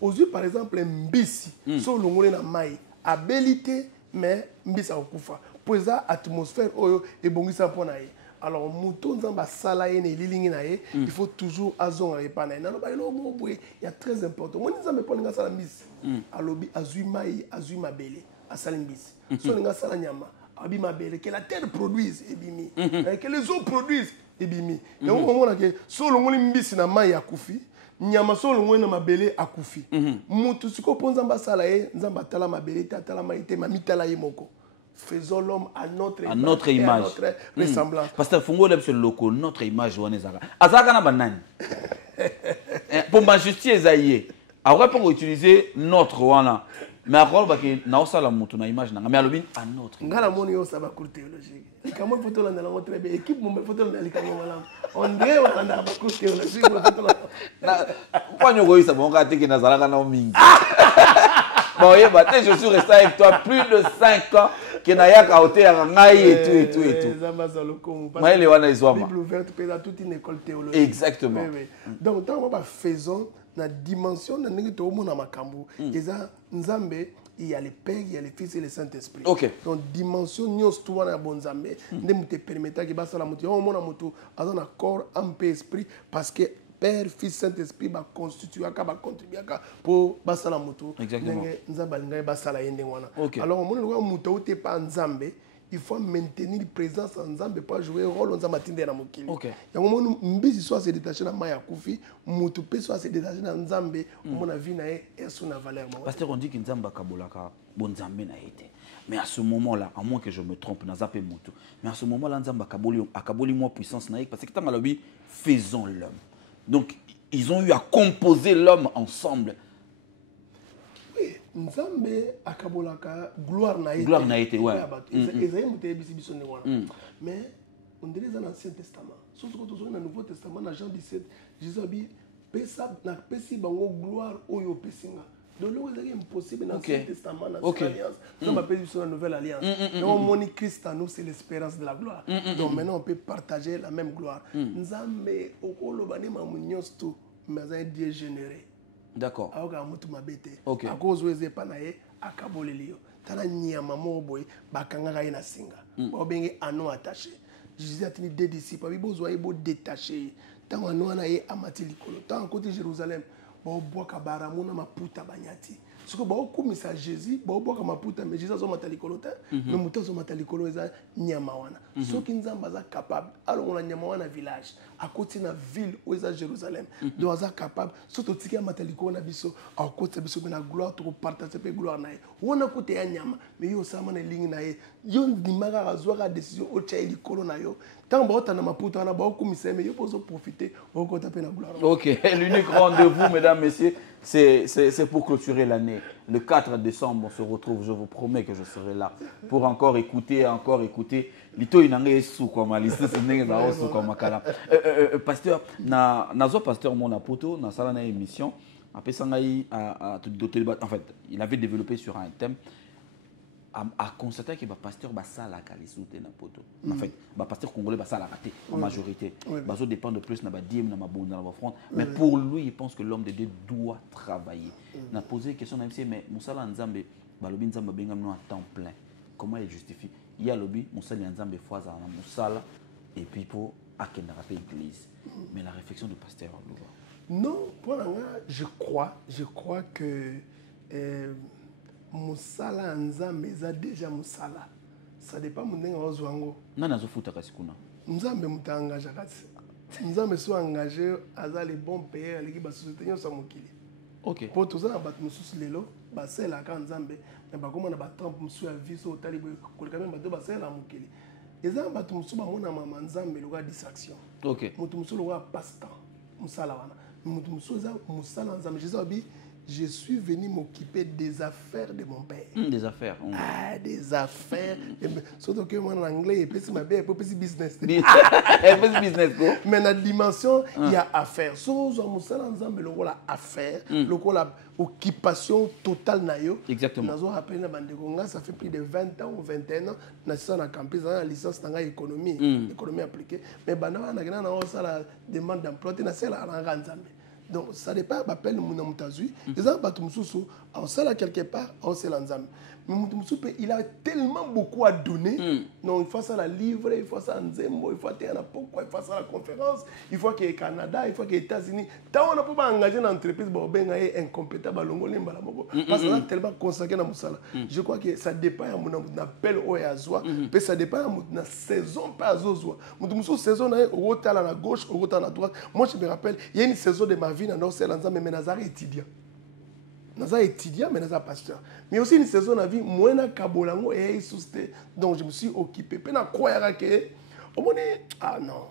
aujourd'hui par exemple mbisi so longole na mai abilité mais mbisa okufa pour ça atmosphère oyo ebongisa pona ye alors muto nzamba sala ye ne lilingi na ye il faut toujours azonga epana na ba elo mo boye ya très important moi nzamba pona nga sala mbisi alobi azui mai azui mabele asala mbisi so nga sala nyama abi mabele que la terre produise ebimi que les eaux produisent ebimi et on mona que so longole mbisi na mai akufi nyama so longwe na mabele akufi mutu siko ponza mbasala ye nzamba tala mabele tala maite mamitala ye moko faisons l'homme à notre image, à notre ressemblance parce que fungo le sur loko notre image wana zaka azaka na banani pour ma justice aye Après, pour utiliser notre wana. Mais après, parce que na osala mutu na image na mais alobin à notre. Ngala moni yo ça va cours théologique. Likamo photo là na très bien. Équipe mon photo là likamo malam. On dirait on a ba cours théologique photo là. Na kwa nyoko isa bon ka teki na zalaka na mingi. Bon, je suis resté avec toi plus de 5 ans. Kenaya Kaote à Ngai et tout. Maëlle wana izwama. Bible ouverte dans toute une école théologique. Exactement. Donc tant que faisons la dimension de notre monde à Makambu, Nzambe, il y a le Père, il y a le Fils et le Saint-Esprit. Ok. Donc dimension nyos toi na bon Nzambe, ne te permettre que basa la moto, on mona moto, azon accord un peu esprit parce que Père, Fils, Saint-Esprit va constituer, va contribuer pour basa la moto. Exactement. Nzambe ngai basa la yende wana. Ok. Alors on mona moto te pas Nzambe. Il faut maintenir la présence en Nzambe pour jouer un rôle en Nzambe na mokili. OK. Ya moment mbisi soit se détacher na maya kufi, mutu pe soit se détacher na Nzambe, mon avis na et son valeur. Pasteur, on dit que Nzamba kabolaka bon Nzambe na été. Mais à ce moment-là, à moins que je me trompe, na zappé mutu. Mais à ce moment-là Nzamba kaboli moi puissance na parce que tant malobi faisons l'homme. Donc ils ont eu à composer l'homme ensemble. Nzambe akabolaka gloire na été. Gloire na été, ouais. Esaïe muté bisi biso ne wana. Mais on dirait dans l'Ancien Testament. Surtout quand on est dans le Nouveau Testament dans Jean 17, Jésus a dit pesa na pesi bango gloire oyo pesinga. Donc là c'est impossible dans l'Ancien Testament dans l'Alliance. On appelle biso la nouvelle alliance. Donc moni Christ en nous c'est l'espérance de la gloire. Donc maintenant on peut partager la même gloire. Nzambe okolobane mamunyos tout mais un Dieu généreux. D'accord. Ok. À cause où ils pas naé, à Kabolelio. Tana nyama moboy, bakanga na singa. Obenge ano attaché. Jésus a tenu deux disciples. Il besoin il beau détaché. Tant ano naé amati likolo. Tant côté Jérusalem, bo bois kabara mona maputa banyati. Ce que bo komisa Jésus, bo bois maputa mais Jésus a mata likolo ta. Mais muto zo mata likolo eza nyama wana. Ce qui nzamba za capable. Alors on a nyama wana village. À côté na ville où est Jérusalem, donc on est capable surtout si on a mataliko na biso à côté biso na gloire to partager pe gloire na on a côté ya nyama mais yo sama na ligne na yo ndimaka razwaka décision o tcha likolo na yo tant ba otana maputa na ba okumisa mais yo pozo profiter o kota pe na gloire. OK, l'unique rendez-vous mesdames messieurs, c'est pour clôturer l'année. Le 4 décembre on se retrouve, je vous promets que je serai là pour encore écouter lito inanga sous comme liste ndenge za sous comme makala. Pasteur nazo pasteur mon apoto na sala na émission après sangai à en fait il avait développé sur un thème à constater que pasteur basala kalisute na poto en fait pasteur congolais basala raté en majorité bazo dépend de plus na ba diem na mabunda na ba front mais pour lui il pense que l'homme de Dieu doit travailler. Na posé question na MC mais musala nzambe balobi nzambe benga no à temps plein comment il justifie il y a lobby musala nzambe foaza na musala et puis pour akenda rappeler l'église mais la réflexion du pasteur non pour moi je crois que musala nzambe za déjà musala ça dépend mon ndenge ozwango nana zofuta kasikuna nzambe muta engagé kasi nzambe so engagé aza le bon payeur aliki ba société nyosa mokili. OK pour tout ça bat mususu lelo ba sela ka nzambe mais ba komona ba temple musu ya viso otali boy kolika même ba do ba sela mokili eza bat musu ba mona mama nzambe lo ga distraction. OK mutu musu lo ga passe-temps musala wana mutu musu za musala nzambe Jésus abi je suis venu m'occuper des affaires de mon père. Des affaires. Ah, des affaires. Surtout que moi en anglais, et puis ma belle, et puis business. Business quoi. Mais dans la dimension, il y a affaires. So, ensemble, le rôle affaires, le rôle occupation totale nayo. Exactement. Nous avons appelé la bande de Conga, ça fait plus de 20 ans ou 21 ans. Nous sommes en campus, dans la licence dans l'économie, l'économie appliquée. Mais ben, on a la demande d'emploi, on a la donc ça dépend appelle mon amutazu les gens battu mususu on sait là quelque part on sait l'ensemble mais mususu il a tellement beaucoup à donner non il faut ça la livre il faut ça nzembo il faut faire pourquoi il faut ça la conférence il faut que Canada il faut que États-Unis tant on n'a pas engagé dans l'entreprise bon ben incompétent balongo limba la moko parce que là tellement consacré dans musala je crois que ça dépend à mon appel au azwa mais ça dépend à mon saison pas azwa mususu saison na au à la gauche au à la droite moi je me rappelle il y a une saison de ma vie dans c'est l'ensemble mais nazar étudiant mais nazar pasteur mais aussi une saison de vie moi na kabolango et susté donc je me suis occupé pe na croire que au moment ah non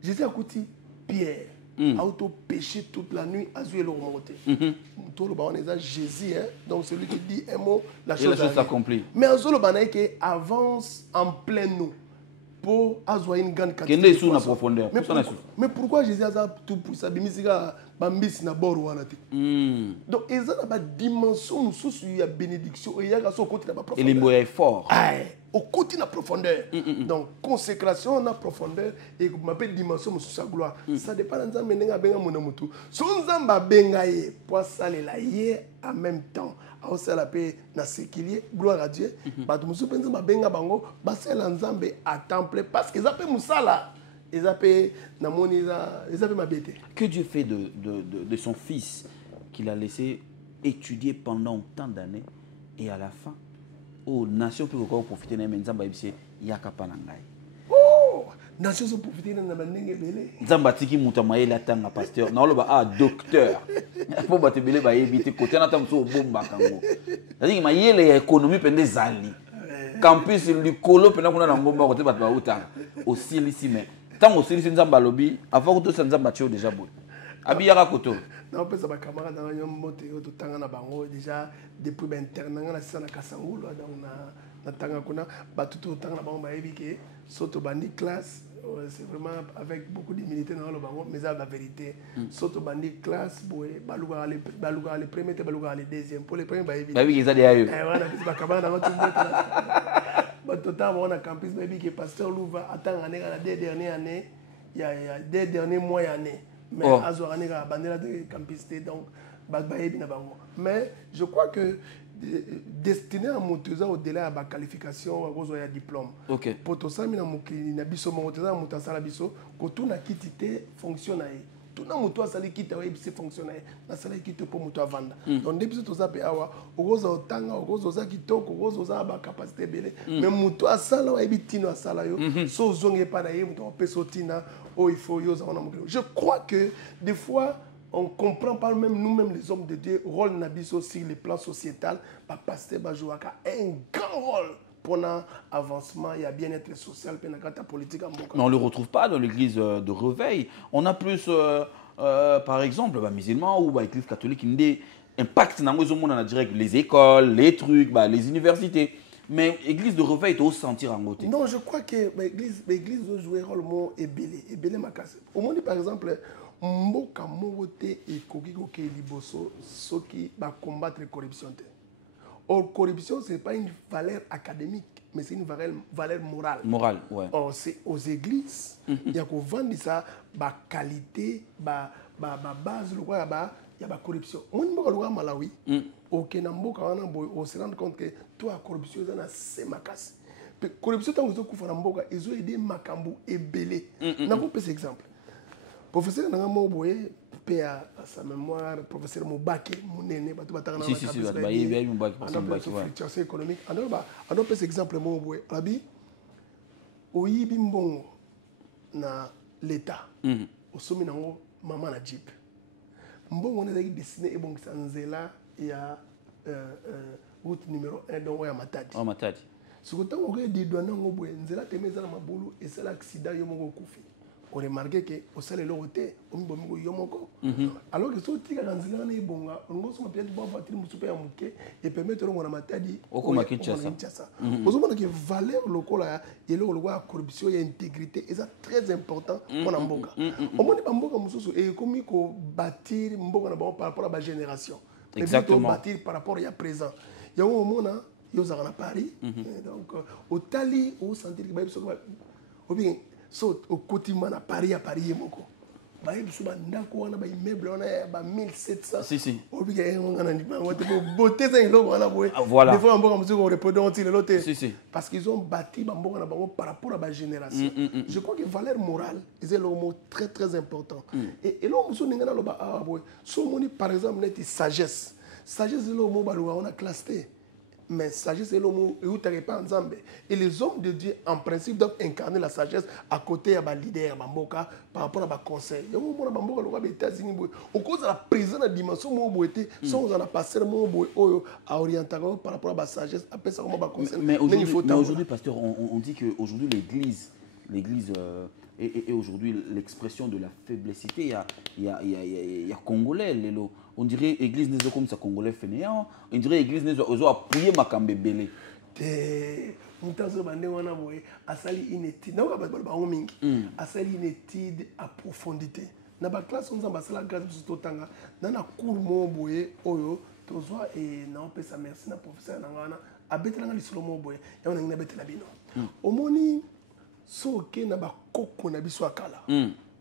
j'étais à côté Pierre auto péché toute la nuit, a joué le remonté. Tout le baron est Jésus, hein? Donc celui qui dit un mot, la chose s'accomplit. Mais en solo baron qui avance en plein nous pour avoir une grande quantité de poisson. Profondeur. Mais pourquoi Jésus a tout pour ça? Bambis na bord wana te. Donc ils ont pas dimension sous la bénédiction et il y a au côté la profondeur. Et les mots est fort. Au côté la profondeur. Donc consécration na profondeur et comme m'appelle dimension sous sa gloire. Ça dépend de nzambe ndenga benga mona mutu. So nzamba benga ye pour salela ye en même temps. Au sala pe na séquilier gloire à Dieu. Ba to musu penza benga bango ba sala nzambe à temps plein parce qu'ils appellent musala. Que Dieu fait de son fils qu'il a laissé étudier pendant tant d'années et à la fin, aux nations peuvent encore profiter de Nzamba Ibise Yakapanangai. Oh, nations sont profiter de Nzamba Nzamba Tiki Moutamaye Latanga pasteur, non le ba docteur. Pour battre belé ba éviter côté na tam so bomba kango. C'est-à-dire ma yele économie pende zali. Campus du colo pena kuna na ngomba côté batba uta. Aussi ici mais tant aussi les Nzamba lobby avant que tout ça Nzamba tio déjà bon. Abiyaka koto. Non parce que ma camarade dans un moté au tanga na bango déjà depuis interne na ça na Kasangulo donc na tanga kuna ba tout tanga na bango ba ebike soto bandi classe c'est vraiment avec beaucoup d'humilité dans le bango mais ça la vérité soto bandi classe boy baluga les premiers baluga les deuxième pour les premiers ba ebike. Ba ebike ça derrière. Voilà parce que ma camarade dans tout ba total on a campus ba ebike pasteur Louva attend année la dernière année il y a des derniers mois années. Mais mais je crois que destiné à monter au-delà de la qualification, à la diplôme. Pour tout ça, il y a des quitté fonctionne. Tout le monde a quitté fonctionne. Il quitté pour vendre. Donc, depuis tout ça, il y a des capacités. Mais muto a sala wa ebitino a sala yo so zonge pa na ye muto peso tina o il faut yo za na mokelo. Je crois que des fois on comprend pas même nous-mêmes les hommes de Dieu rôle nabiso sur le plan sociétal ba pasteur ba jouaka un grand rôle pour l'avancement et le bien-être social et la politique. Mais on ne le retrouve pas dans l'église de Réveil. On a plus, par exemple, musulmans ou l'église catholique qui a un impact dans les écoles, les trucs, les universités. Mais l'église de Réveil, tu sentir en côté. Non, je crois que l'église doit jouer un rôle ébélé. Au monde, par exemple, mboka mowote et kokikoke liboso soki ba combattre la corruption. Or, corruption, ce n'est pas une valeur académique, mais c'est une valeur morale. Morale, ouais. Or, c'est aux églises, il y a qu'on vend ça, la qualité, la base, il y a la corruption. On a Malawi, on se rend compte que toi, la corruption, c'est ma casse. La corruption, ils ont aidé Makambu et Belé. On a un exemple. Professeur Nangamo Boye, à sa mémoire, professeur Moubake, mon aîné, fluctuation économique. On a un exemple, Abi, Oyi Bimbongo, na l'État, au sommet nango, maman na Jeep. Mbongo on est destiné et bon Sanzela, il y a route numéro 1 dans Matadi. Oh, Matadi. Ce que tu as dit, Douanango, Nzela Temeza Mabulu, et c'est l'accident Yomongo Koufi. On remarque que au salaire l'auté on bombo yomoko alors que so tika kanzila na ibonga on se peut-être bon voiture musupe ya muke et permettre on na matadi okoma Kinshasa ozomona que valeur lokola et le loi corruption et intégrité est très important pour na mboka au monde ba mboka mususu et comme ko bâtir mboka na par rapport à la génération exactement bâtir par rapport à présent il y a au monde yo za na Paris donc au tali au sentir que ba biso au bien so au quotidien à Paris moko ba yebiso ba ndako wana ba immeuble wana ba 1700 si obi ke ngana ndi ba wote beauté ça ilo wana boye voilà des fois mboka musique on répond on tire l'autre si parce qu'ils ont bâti ba mboka na bango par rapport à ba génération je crois que valeur morale c'est le mot très très important et là musu ngana lo ba boye so moni par exemple net sagesse le mot ba lo on a classé. Mais sagesse est le mot et les hommes de Dieu en principe doivent incarner la sagesse à côté de leader par rapport à conseil. Il y a aux États-Unis au cause de la présence de la dimension sans on a passé le mot à orienter par rapport à la sagesse après ça comment conseil. Mais aujourd'hui pasteur on dit que aujourd'hui l'église l'église est aujourd'hui l'expression de la faiblesse. Il y a Congolais, on dirait église n'est comme ça Congolais fainéant, on dirait église n'est pas appuyé ma cambébélé. Asali une étude approfondie. Dans la classe, on a la grâce de Tanga. Dans la cour, mon boye, oyo, tozoa et non, pesa merci na professeur nangana. Abetela lisolo mon boye, et on a une betela bino. Omoni, so ke na ba koko na biso akala.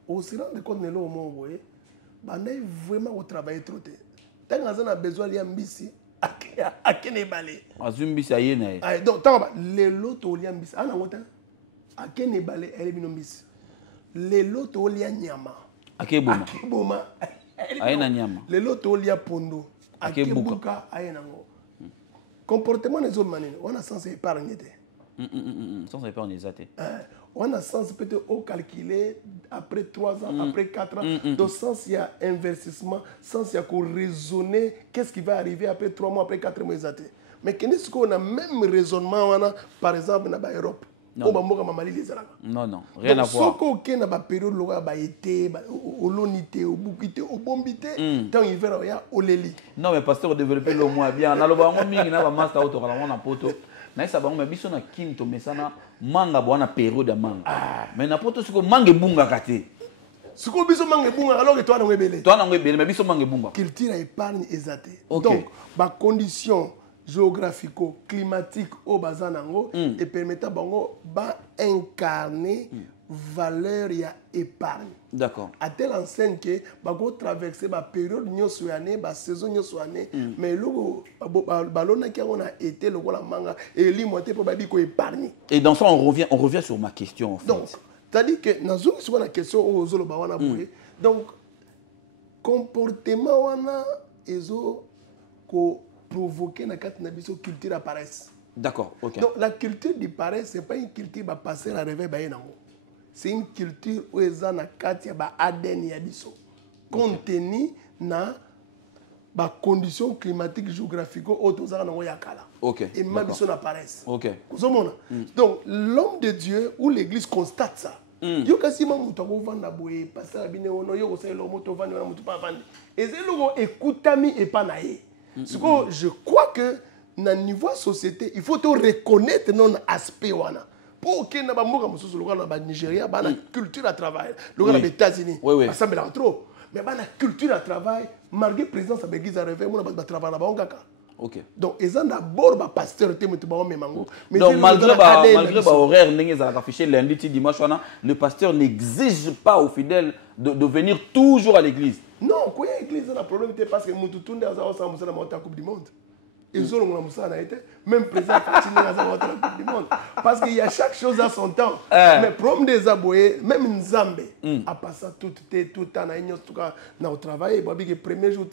Au se rendre compte de l'eau mon boye, bah n'a vraiment au travail trop té. Tant qu'on a besoin de l'ambisi, à quel balé. Azumbisi ayena. Ah donc tant les lots au l'ambisi, ah non, à quel balé elle est binombisi. Les lots au l'anyama. Akeboma. Akeboma. Ayena nyama. Les lots au l'apondo. Akebuka ayena ngo. Comportement des autres manières, on a sens épargner. Sans épargner zate. On a sens peut-être au calculer après 3 ans, après 4 ans. Donc sens il y a investissement, sens il y a qu'on raisonner qu'est-ce qui va arriver après 3 mois, après 4 mois zate. Mais qu'est-ce qu'on a même raisonnement on a par exemple dans l'Europe. Non, non, rien à voir. Donc, si on a une période où on a été, au lonité, au bouquité, au bombité, tant il va y avoir au leli. Non, mais pasteur, développer le moins bien. On a le ballon mingi na ba master auto on a poto. Na ça ballon mais biso na kinto mesana manga bona période de manga. Mais na poto siko manga bunga kate. Siko biso manga bunga alors que toi na ngebele. Toi na ngebele mais biso manga bunga. Culture épargne exaté. Donc, ba condition géographico-climatique au Bazanango et permettant bango ba incarner valeur ya épargne. D'accord. À telle enseigne que bago traverser ba période nyoso année ba saison nyoso année mais logo balona qui on a été le la manga et li monter pour babi ko épargner. Et dans ça on revient sur ma question en fait. Donc c'est-à-dire que dans une sur la question aux zolo ba wana boye. Donc comportement wana ezo ko provoquer na carte nabiso culture apparaisse. D'accord, ok. Donc la culture du paresse, ce n'est pas une culture qui va passer à la réveil. C'est une culture où ils ont na carte ba ADN yabiso. Compte tenu na ba conditions climatiques géographiques autour na yakala. Ok. Et ma biso na paresse. Ok. Donc l'homme de Dieu ou l'église constate ça. Yo kasi ma muto ko vanda boye passer bine ono yo ko sai lo moto vanda na muto pa vanda. Et c'est logo écoutami et pas naé. Je crois que dans le niveau de la société, il faut reconnaître nos aspects. Pour que nous ayons la Nigeria, la culture à travail, les États-Unis, ça me trop. Mais la culture à travail, malgré la présence de l'église à réveil, on va travailler là-bas. Donc, ils ont d'abord la pasteur. Donc, malgré l'horaire affiché lundi, dimanche, le pasteur n'exige pas aux fidèles de venir toujours à l'église. Non, quoi l'église a un problème parce que nous tous les ans on a la Coupe du Monde. Ils ont été même président à la Coupe du Monde parce qu'il y a chaque chose à son temps. Mais problème des aboués, même Nzambe a passé tout le temps dans le travail. Le premier jour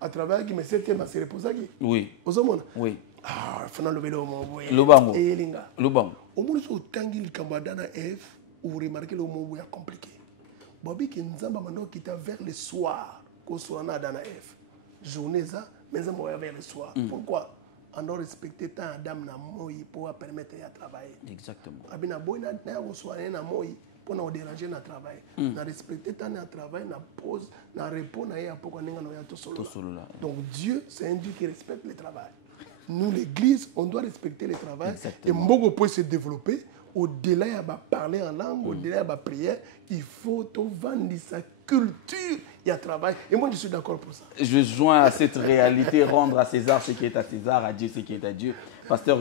à travailler, mais c'était ma se reposer. Oui. Oui. Ah, il faut le vélo mon boy. Le bango. Le bango. Au moins au tangi le Kambadana F, vous remarquez le mot compliqué. Bobby qui nous a quitté vers le soir, qu'on soit dans la F. Journée ça, mais ça vers le soir. Pourquoi? On doit respecter tant Adam na moi pour permettre de travailler. Exactement. Abina boy na soir na moi pour nous déranger na travail. Na respecter tant na travail, na pause, na repos na ya pour qu'on ait tout solo. Donc Dieu, c'est un Dieu qui respecte le travail. Nous l'église, on doit respecter le travail. Et Mbogo peut se développer. Au-delà de parler en langue, au-delà de prière, il faut vendre sa culture et à travail. Et moi, je suis d'accord pour ça. Je joins à cette réalité, rendre à César ce qui est à César, à Dieu ce qui est à Dieu. Pasteur,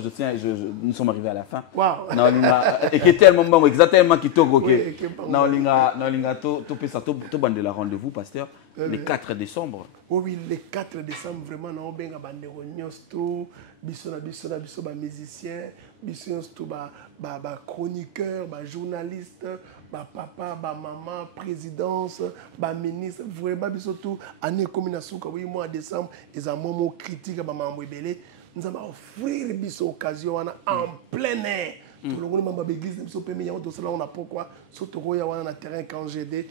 nous sommes arrivés à la fin. Wow. Et qui est tellement bon, exactement qui toque. Le rendez-vous, pasteur, le 4 décembre. Oui, le 4 décembre, vraiment, nous avons des musiciens, chroniqueurs, journalistes, papa, maman, présidence, ministre, vraiment, tout année combinaison, oui, mois de décembre, ils ont un moment critique, nous avons offert une occasion en plein air. Tout le monde m'a église, on a pourquoi, surtout on a un terrain quand j'ai dit,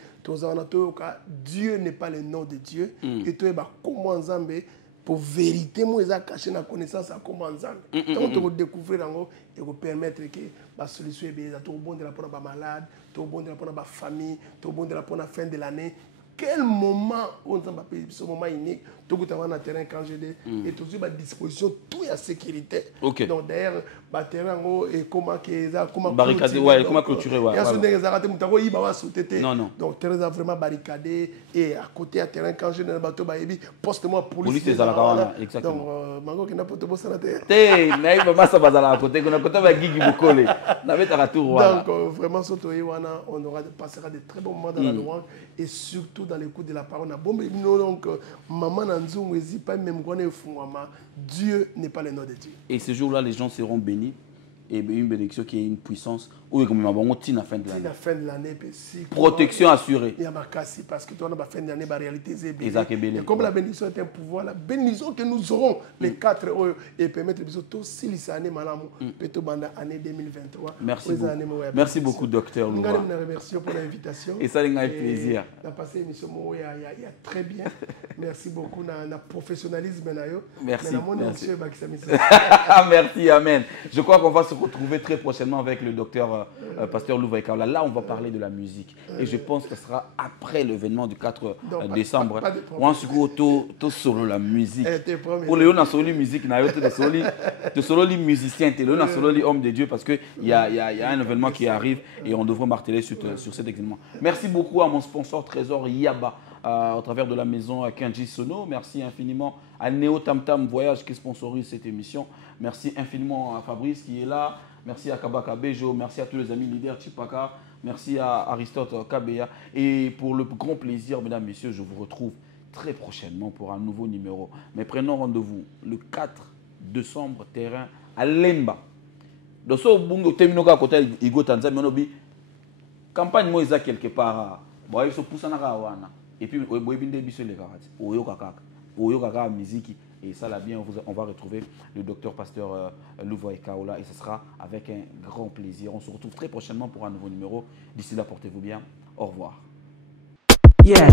Dieu n'est pas le nom de Dieu. Et toi, comment Zambé pour vérité moi ça caché la connaissance à comment ça donc tu découvrir en et vous permettre que la solution est bien tout bon de la pour la malade tout bon de la pour la famille tout bon de la pour la fin de l'année. Quel moment on s'appelle ce moment unique tout le temps dans terrain quand je dis et toujours à disposition tout à sécurité. Donc d'ailleurs terrain et comment que ça comment barricadé ouais comment clôturer ouais. Il y a des arrêtés mutako il va sauter. Non. Donc terrain vraiment barricadé et à côté à terrain quand je dis bateau ba ebi poste-moi police des alakawana exactement. Donc mango qui n'a pas de boss na terre. Mais maman ça bazala à côté qu'on a côté ba gigi bokole. Na beta retour voilà. Donc vraiment surtout on aura passera de très bons moments dans la louange et surtout dans l'écoute de la parole. Donc maman Nanzou pas même Dieu n'est pas le nom de Dieu. Et ce jour-là, les gens seront bénis. Et une bénédiction qui est une puissance. Oui, comme on la fin de l'année. La fin de l'année, protection assurée. Il y a ma casse parce que toi, la fin de l'année, la réalité est bénie. Et comme la bénédiction est un pouvoir, la bénédiction que nous aurons les 4 et permettre de tout si l'année malamou peut banda année 2023. Merci beaucoup. Merci beaucoup, docteur Louva. Merci pour l'invitation. Et ça, il y a plaisir. On a passé l'émission il y a très bien. Merci beaucoup na professionnalisme. Merci. Merci, amen. Je crois qu'on va se retrouver très prochainement avec le docteur Pasteur Louva Ekaola. Là, on va parler de la musique. Et je pense que ce sera après l'événement du 4 décembre. On se retrouve tout solo la musique. Pour les gens solo musique, de solo les musiciens, de solo les hommes de Dieu, parce qu'il y a un événement qui arrive et on devrait marteler sur cet événement. Merci beaucoup à mon sponsor Trésor Yaba. Au travers de la maison Kenji Sono. Merci infiniment à Neo Tam Tam Voyage qui sponsorise cette émission. Merci infiniment à Fabrice qui est là. Merci à Kabaka Bejo. Merci à tous les amis leaders Chipaka. Merci à Aristote Kabeya. Et pour le grand plaisir, mesdames, messieurs, je vous retrouve très prochainement pour un nouveau numéro. Mais prenons rendez-vous le 4 décembre, terrain à Lemba. Dans ce bungo terminoka côté Igo Tanzania, on campagne Moïse quelque part. Bon, il se pousse en arawana. Et puis, musique et ça là bien, on va retrouver le docteur Pasteur Louva Ekaola et ce sera avec un grand plaisir. On se retrouve très prochainement pour un nouveau numéro. D'ici là, portez-vous bien. Au revoir. Yeah.